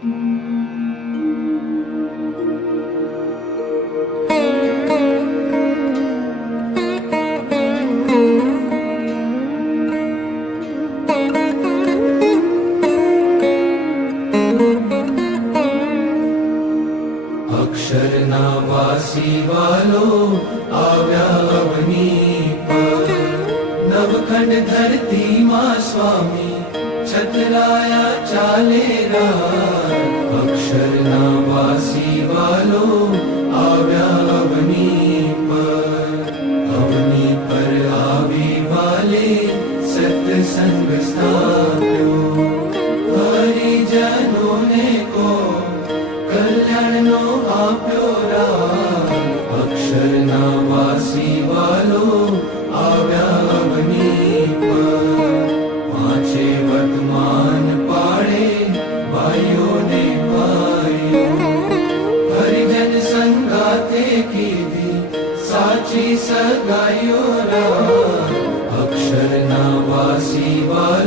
અક્ષરના વાસી વાલો આવ્યા અવની પર, નવખંડ ધરતીમાં સ્વામી છતરાયા ચાલે રાત. અક્ષરના વાસી વાલો આવ્યા અવની પર આવી વાલે સત્સંગ સ્થાપ્યો. હરિજનોને કો કલ્યાણનો આપ્યો રાહ. અક્ષરના વાસી વાલો આવ્યા અવની પર, પાંચે વર્તમાન પાડે ભાઈઓને ભાઈઓ. હરિજન સંગાતે કીધી સાચી સગાઈઓ રાહ. અક્ષરના વાસી વાલો